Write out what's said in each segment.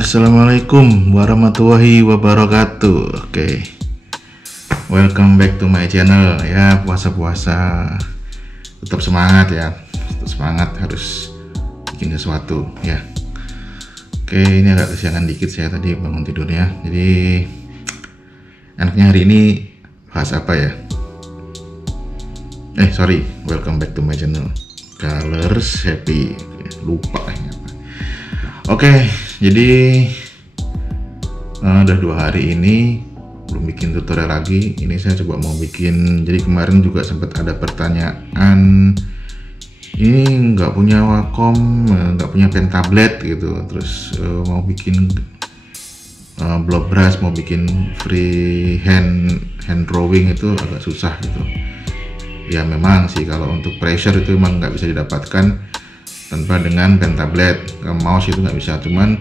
Assalamualaikum warahmatullahi wabarakatuh. Oke, welcome back to my channel ya. Puasa-puasa tetap semangat ya, tetap semangat, harus bikin sesuatu ya. Oke, ini agak kesiangan dikit saya tadi bangun tidurnya, jadi enaknya hari ini bahas apa ya? Welcome back to my channel Colors Happy. Lupa ini apa. Oke, jadi udah 2 hari ini belum bikin tutorial lagi. Ini saya coba mau bikin. Jadi kemarin juga sempat ada pertanyaan, ini nggak punya Wacom, nggak punya pen tablet gitu, terus mau bikin block brush, mau bikin free hand drawing itu agak susah gitu. Ya memang sih kalau untuk pressure itu memang nggak bisa didapatkan tanpa dengan pen tablet, mouse itu nggak bisa. Cuman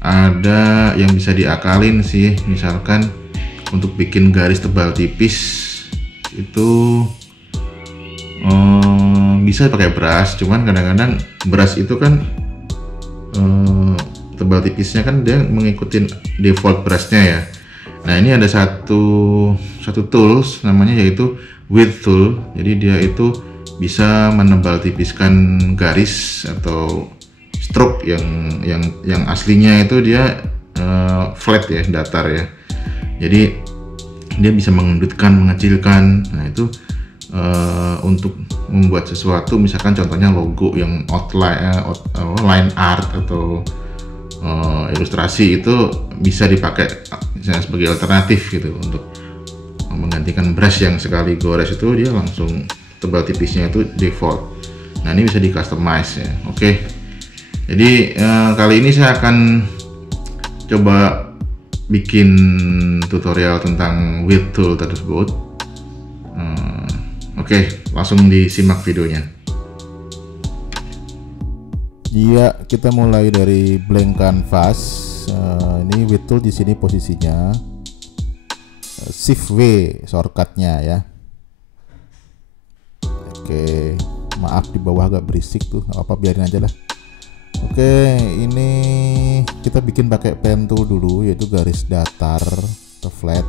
ada yang bisa diakalin sih, misalkan untuk bikin garis tebal tipis itu bisa pakai brush. Cuman kadang-kadang brush itu kan tebal tipisnya kan dia mengikuti default brushnya ya. Nah ini ada satu tools namanya yaitu width tool. Jadi dia itu bisa menebal tipiskan garis atau stroke yang aslinya itu dia flat ya, datar ya. Jadi dia bisa mengendutkan, mengecilkan. Nah itu untuk membuat sesuatu, misalkan contohnya logo yang line art atau ilustrasi, itu bisa dipakai misalnya sebagai alternatif gitu untuk menggantikan brush yang sekali gores itu dia langsung tebal tipisnya itu default. Nah ini bisa di customize ya. Oke, jadi kali ini saya akan coba bikin tutorial tentang width tool tersebut. Oke, langsung disimak videonya. Iya, kita mulai dari blank canvas. Ini width tool di sini posisinya Shift W shortcutnya ya. Oke, maaf di bawah agak berisik tuh, nggak apa, biarin aja lah. Oke, ini kita bikin pakai pen tool dulu, yaitu garis datar atau flat.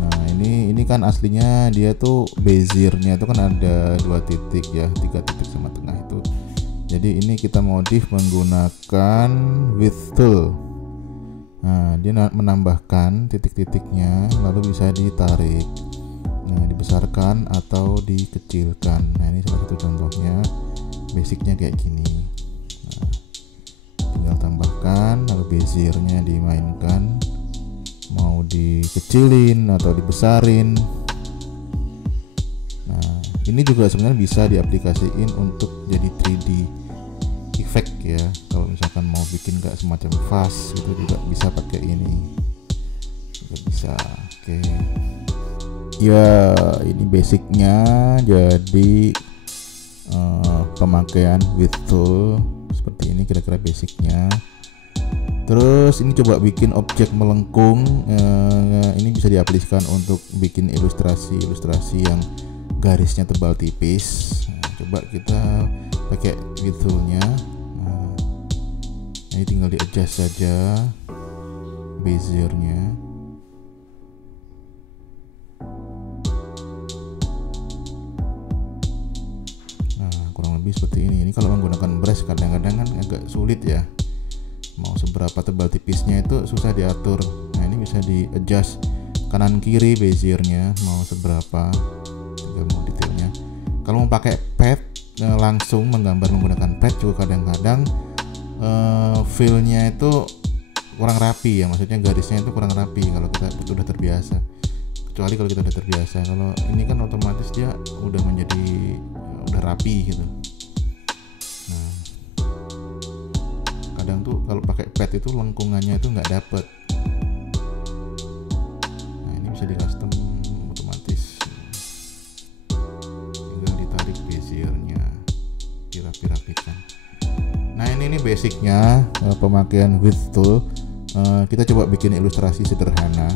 Nah ini kan aslinya dia tuh bezier-nya itu kan ada 2 titik ya, 3 titik sama tengah itu. Jadi ini kita modif menggunakan width tool. Nah dia menambahkan titik-titiknya, lalu bisa ditarik, nah dibesarkan atau dikecilkan. Nah ini salah satu contohnya, basicnya kayak gini. Nah, tinggal tambahkan, lalu beziernya dimainkan, mau dikecilin atau dibesarin. Nah ini juga sebenarnya bisa diaplikasiin untuk jadi 3D effect ya. Kalau misalkan mau bikin kayak semacam vase gitu juga bisa pakai ini, juga bisa. Oke ya, ini basicnya. Jadi pemakaian width tool seperti ini kira-kira basicnya. Terus ini coba bikin objek melengkung. Ini bisa diaplikasikan untuk bikin ilustrasi yang garisnya tebal tipis. Nah, coba kita pakai width toolnya. Ini tinggal di adjust saja beziernya. Nah kurang lebih seperti ini. Ini kalau menggunakan brush kadang-kadang kan agak sulit ya, mau seberapa tebal tipisnya itu susah diatur. Nah ini bisa di adjust kanan kiri beziernya mau seberapa, tinggal mau detailnya. Kalau mau pakai pad langsung menggambar menggunakan pad juga kadang-kadang feel-nya itu kurang rapi ya, maksudnya garisnya itu kurang rapi kalau kita sudah terbiasa. Kecuali kalau kita udah terbiasa. Kalau ini kan otomatis dia udah udah rapi gitu. Nah kadang tuh kalau pakai pad itu lengkungannya itu nggak dapet. Nah ini bisa di custom otomatis, tinggal ditarik beziernya, dirapi-rapikan. Nah ini basicnya pemakaian width tool. Kita coba bikin ilustrasi sederhana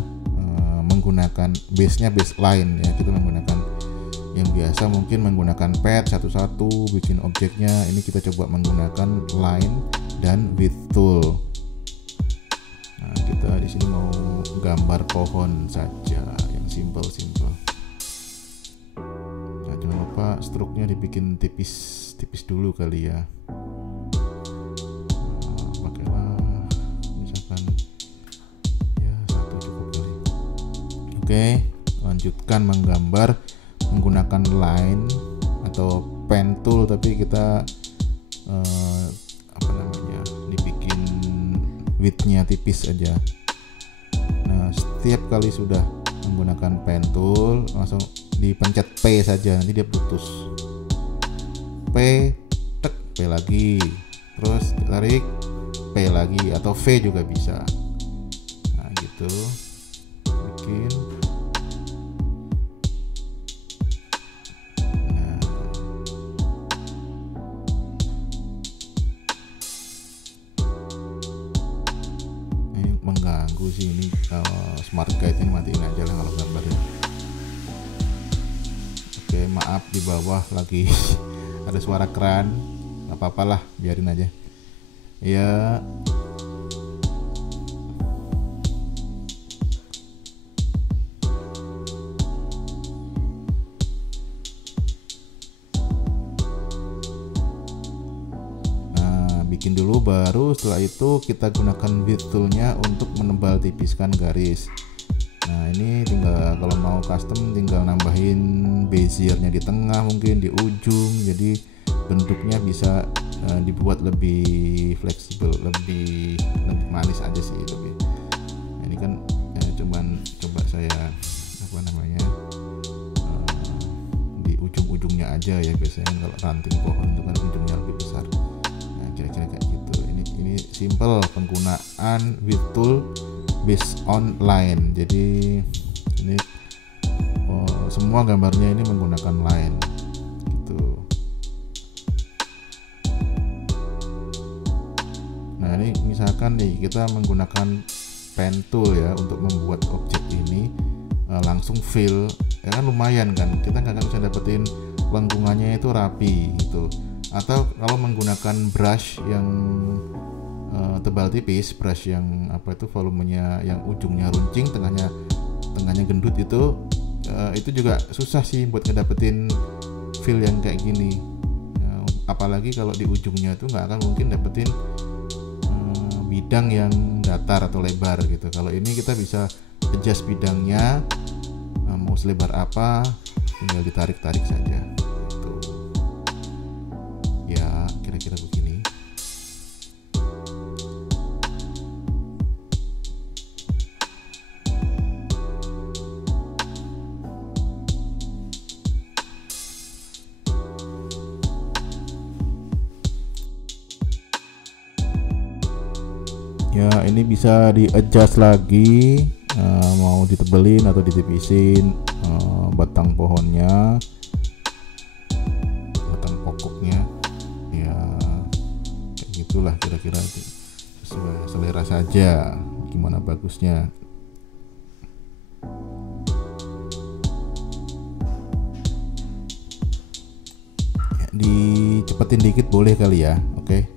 menggunakan base line ya. Kita menggunakan yang biasa mungkin menggunakan pad satu-satu bikin objeknya. Ini kita coba menggunakan line dan width tool. kita di sini mau gambar pohon saja yang simple. Nah, jangan lupa struknya dibikin tipis dulu kali ya. Pakailah misalkan ya 1 cukup kali. Oke, lanjutkan menggambar menggunakan line atau pen tool, tapi kita dibikin widthnya tipis aja. Nah, setiap kali sudah menggunakan pen tool langsung dipencet P saja, nanti dia putus. P, tek, P lagi, terus tarik P lagi, atau V juga bisa. Nah gitu, bikin. Mengganggu sih ini, smart guide ini matiin aja lah kalau gambarnya. Oke, maaf di bawah lagi ada suara keran, nggak apa-apa lah, biarin aja ya. Bikin dulu, baru setelah itu kita gunakan width toolnya untuk menebal tipiskan garis. Nah ini tinggal, kalau mau custom tinggal nambahin beziernya di tengah, mungkin di ujung, jadi bentuknya bisa dibuat lebih fleksibel, lebih manis aja sih lebih. Nah, ini kan cuman coba saya di ujung-ujungnya aja ya, biasanya kalau ranting pohon itu kan ujungnya lebih besar. Kira-kira kayak gitu. Ini simple penggunaan width tool based on line. Jadi ini semua gambarnya ini menggunakan line gitu. Nah ini misalkan nih kita menggunakan pen tool ya untuk membuat objek ini langsung fill ya kan, lumayan kan, kita nggak bisa dapetin lengkungannya itu rapi gitu. Atau kalau menggunakan brush yang tebal tipis, brush yang volumenya yang ujungnya runcing, tengahnya gendut, itu juga susah sih buat ngedapetin feel yang kayak gini. Apalagi kalau di ujungnya itu nggak akan mungkin dapetin bidang yang datar atau lebar gitu. Kalau ini kita bisa adjust bidangnya, mau selebar apa tinggal ditarik-tarik saja. Kira-kira begini. Ya ini bisa di adjust lagi, mau ditebelin atau ditipisin batang pohonnya, batang pokoknya. Itulah kira-kira sesuai selera saja gimana bagusnya. Ya, dicepetin dikit boleh kali ya. Oke.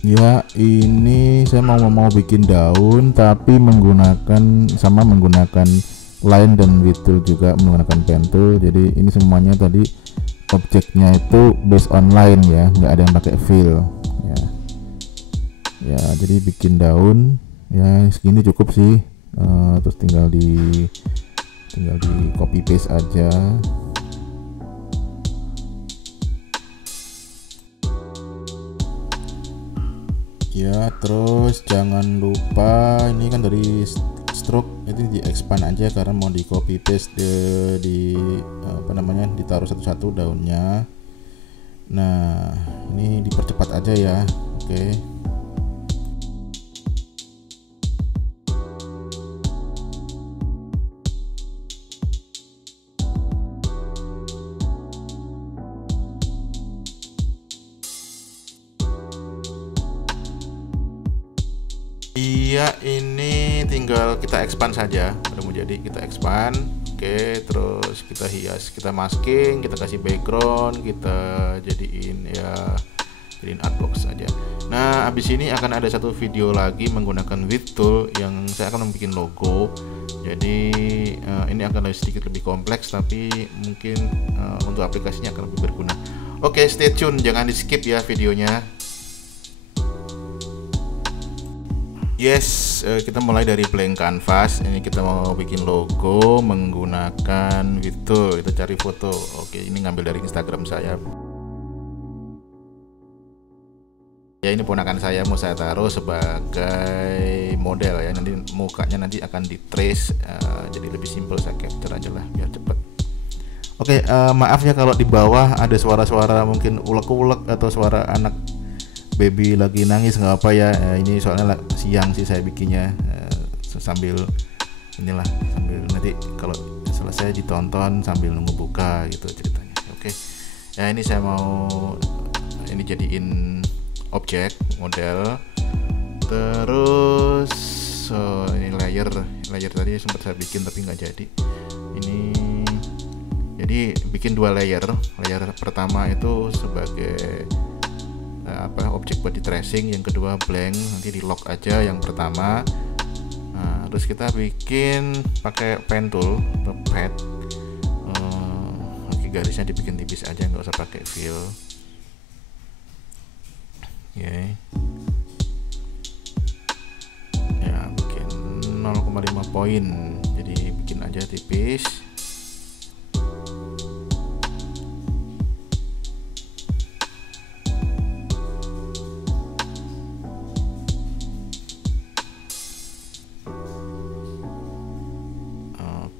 Ya ini saya mau bikin daun tapi menggunakan line dan width tool, juga menggunakan pen tool. Jadi ini semuanya tadi objeknya itu based on line ya, nggak ada yang pakai fill ya. Jadi bikin daun ya segini cukup sih, terus tinggal di copy paste aja. Ya terus jangan lupa, ini kan dari stroke itu di expand aja karena mau di copy paste ditaruh satu-satu daunnya. Nah ini dipercepat aja ya. Oke. Ya, ini tinggal kita expand saja. Udah mau jadi, kita expand. Oke, terus kita hias, kita masking, kita kasih background, kita jadiin artbox saja. Nah, habis ini akan ada satu video lagi menggunakan width tool yang saya akan membuat logo. Jadi ini akan sedikit lebih kompleks, tapi mungkin untuk aplikasinya akan lebih berguna. Oke, stay tune, jangan di skip ya videonya. Yes, kita mulai dari blank canvas. Ini kita mau bikin logo menggunakan width tool. Kita cari foto. Oke, ini ngambil dari Instagram saya. Ya, ini ponakan saya, mau saya taruh sebagai model ya. Nanti mukanya nanti akan di trace, jadi lebih simple, saya capture aja lah biar cepet. Oke, maaf ya kalau di bawah ada suara-suara mungkin ulek-ulek atau suara anak baby lagi nangis, nggak apa ya. Ini soalnya siang sih saya bikinnya, sambil inilah, sambil nanti kalau selesai ditonton sambil nunggu buka gitu ceritanya. Oke, ya ini saya mau ini jadiin objek model. Terus ini layer tadi sempat saya bikin tapi nggak jadi. Ini jadi bikin dua layer. Layer pertama itu sebagai objek buat di tracing, yang kedua blank, nanti di lock aja yang pertama. Nah, terus kita bikin pakai pen tool atau pad. Oke, garisnya dibikin tipis aja, nggak usah pakai fill. Oke. Ya, bikin 0,5 poin, jadi bikin aja tipis.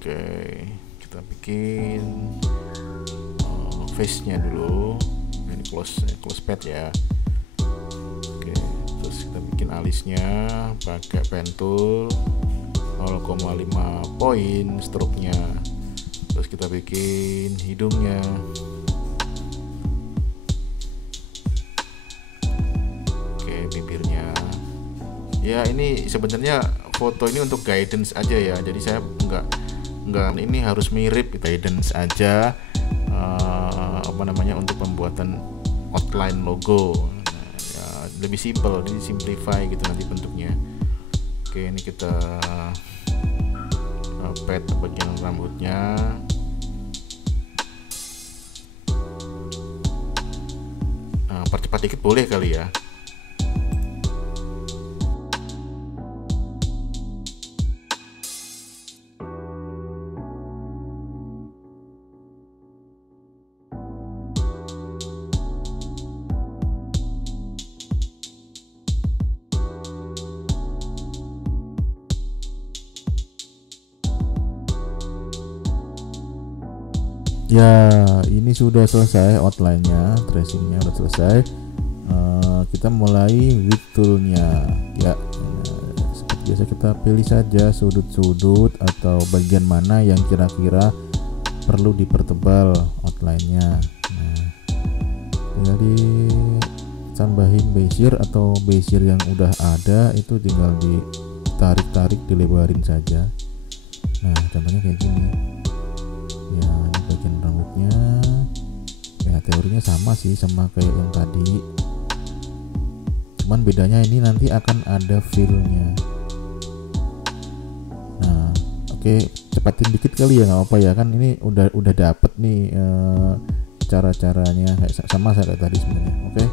Oke, kita bikin face-nya dulu. Ini close pad ya. Oke, terus kita bikin alisnya pakai pen tool 0,5 poin stroke-nya. Terus kita bikin hidungnya. Oke, bibirnya. Ya, ini sebenarnya foto ini untuk guidance aja ya. Jadi saya enggak ini harus mirip, guidance aja, untuk pembuatan outline logo. Nah, ya, lebih simple, jadi simplify gitu nanti bentuknya. Oke, ini kita pad bagian rambutnya. Percepat dikit boleh kali ya. Ya, ini sudah selesai outline-nya, tracing-nya udah selesai. Kita mulai width tool-nya. Ya, seperti biasa kita pilih saja sudut-sudut atau bagian mana yang kira-kira perlu dipertebal outline-nya. Nah, tinggal ditambahin bezier atau bezier yang udah ada, itu tinggal ditarik-tarik, dilebarin saja. Nah, contohnya kayak gini. Ya, ini bagian rambutnya. Ya, teorinya sama sih, sama kayak yang tadi. Cuman bedanya ini nanti akan ada fill-nya. Nah, oke, cepatin dikit kali ya, nggak apa ya, kan ini udah dapet nih cara-caranya kayak sama saya kayak tadi sebenarnya. Oke.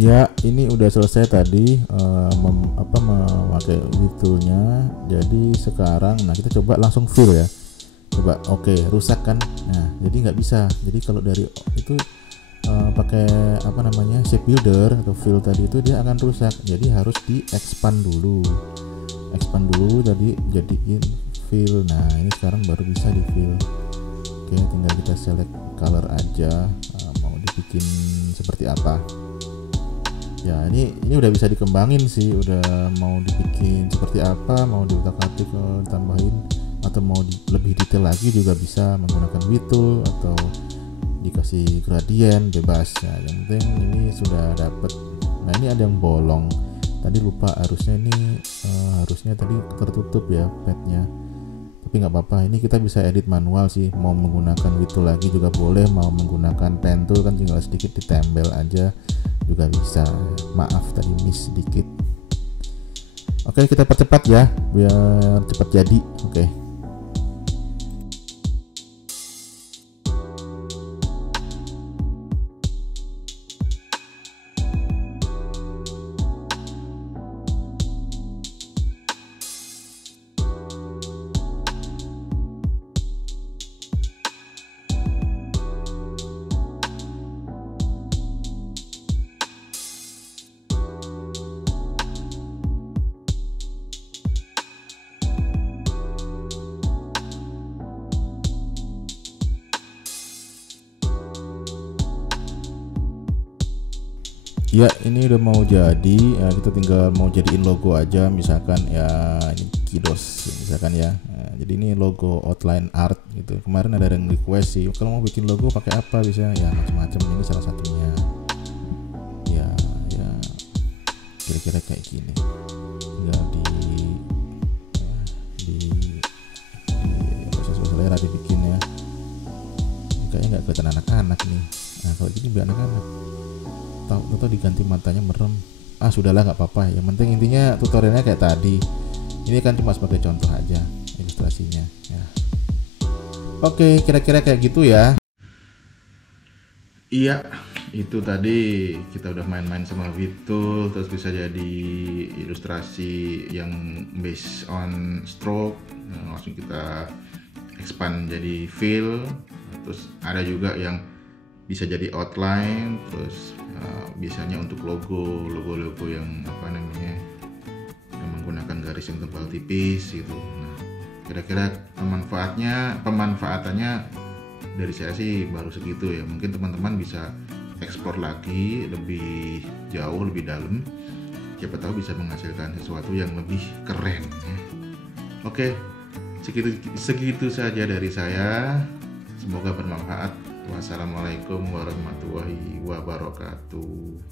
Ya, ini udah selesai tadi memakai width tool-nya. Jadi sekarang, nah kita coba langsung fill ya. Coba, oke, rusak kan? Nah, jadi nggak bisa. Jadi kalau dari itu pakai shape builder atau fill tadi itu dia akan rusak. Jadi harus di expand dulu. Jadi jadiin fill. Nah ini sekarang baru bisa di fill. Oke, tinggal kita select color aja, mau dibikin seperti apa. Ya ini udah bisa dikembangin sih, udah mau dibikin seperti apa, mau diutak-atik ditambahin atau mau lebih detail lagi juga bisa menggunakan width tool atau dikasih gradient, bebas ya. Yang penting ini sudah dapet. Nah ini ada yang bolong tadi, lupa harusnya ini harusnya tadi tertutup ya padnya, tapi nggak apa-apa, ini kita bisa edit manual sih. Mau menggunakan width tool lagi juga boleh, mau menggunakan pen tool kan tinggal sedikit ditempel aja juga bisa. Maaf tadi miss sedikit. Oke, kita percepat ya biar cepat jadi. Oke. Ya ini udah mau jadi ya, kita tinggal mau jadiin logo aja, misalkan ya ini Kidos misalkan ya. Nah, jadi ini logo outline art gitu. Kemarin ada yang request sih kalau mau bikin logo pakai apa, bisa ya macam-macam, ini salah satunya ya kira-kira kayak gini. Tinggal di proses selera dibikin ya, kayaknya nggak kelihatan anak-anak nih. Nah kalau gini biar anak-anak atau diganti matanya merem. Sudahlah nggak apa-apa, yang penting intinya tutorialnya kayak tadi. Ini kan cuma sebagai contoh aja ilustrasinya ya. Oke, kira-kira kayak gitu ya. Iya, itu tadi kita udah main-main sama width tool, terus bisa jadi ilustrasi yang based on stroke. Nah, langsung kita expand jadi fill. Terus ada juga yang bisa jadi outline, terus biasanya untuk logo yang apa namanya, yang menggunakan garis yang tebal tipis gitu. Nah, kira-kira pemanfaatannya dari saya sih baru segitu ya. Mungkin teman-teman bisa explore lagi lebih jauh, lebih dalam. Siapa tahu bisa menghasilkan sesuatu yang lebih keren ya. Oke, segitu saja dari saya. Semoga bermanfaat. Wassalamualaikum warahmatullahi wabarakatuh.